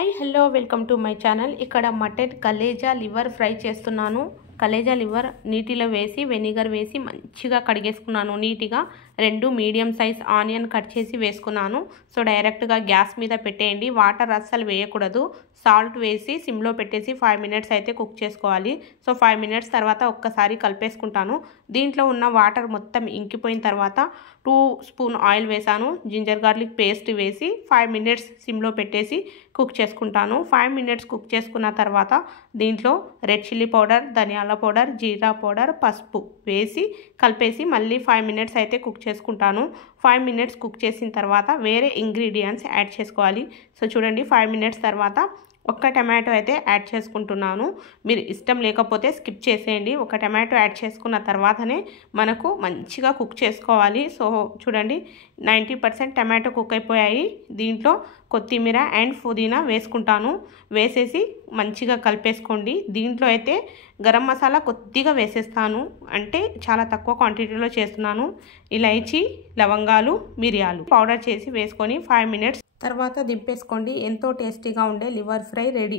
Hi hello welcome to my channel. ఇక్కడ mutton Khaleja liver fry చేస్తున్నాను. Khaleja liver నీటిలో వేసి వెనిగర్ వేసి మంచిగా కడిగేసుకున్నాను. నీట్గా 2 మీడియం సైజ్ ఆనియన్ కట్ చేసి వేసుకున్నాను. సో డైరెక్ట్గా గ్యాస్ మీద పెట్టేయండి, వాటర్ అస్సలు వేయకూడదు. సాల్ట్ వేసి సిమ్లో పెట్టేసి 5 మినిట్స్ అయితే కుక్ చేసుకోవాలి. సో 5 మినిట్స్ తర్వాత ఒక్కసారి కలిపేసుకుంటాను. దీంట్లో ఉన్న వాటర్ మొత్తం ఇంకిపోయిన తర్వాత 2 స్పూన్ ఆయిల్ వేసాను. జింజర్ గార్లిక్ పేస్ట్ వేసి 5 మినిట్స్ సిమ్లో పెట్టేసి కుక్ చేసుకుంటాను. 5 మినిట్స్ కుక్ చేసుకున్న తర్వాత దీంట్లో రెడ్ చిల్లీ పౌడర్, ధనియాల పౌడర్, జీరా పౌడర్, పసుపు వేసి కలిపేసి మళ్ళీ 5 మినిట్స్ అయితే కుక్ చేసుకుంటాను. 5 మినిట్స్ కుక్ చేసిన తర్వాత వేరే ఇంగ్రీడియంట్స్ యాడ్ చేసుకోవాలి. సో చూడండి, 5 మినిట్స్ తర్వాత ఒక్క టమాటో అయితే యాడ్ చేసుకుంటున్నాను. మీరు ఇష్టం లేకపోతే స్కిప్ చేసేయండి. ఒక టమాటో యాడ్ చేసుకున్న తర్వాతనే మనకు మంచిగా కుక్ చేసుకోవాలి. సో చూడండి, 90% టమాటో కుక్ అయిపోయాయి. దీంట్లో కొత్తిమీర అండ్ పుదీనా వేసుకుంటాను. వేసేసి మంచిగా కలిపేసుకోండి. దీంట్లో అయితే గరం మసాలా కొద్దిగా వేసేస్తాను, అంటే చాలా తక్కువ క్వాంటిటీలో చేస్తున్నాను. ఇలైచి, లవంగాలు, మిరియాలు పౌడర్ చేసి వేసుకొని 5 మినిట్స్ తర్వాత దింపేసుకోండి. ఎంతో టేస్టీగా ఉండే లివర్ ఫ్రై రెడీ.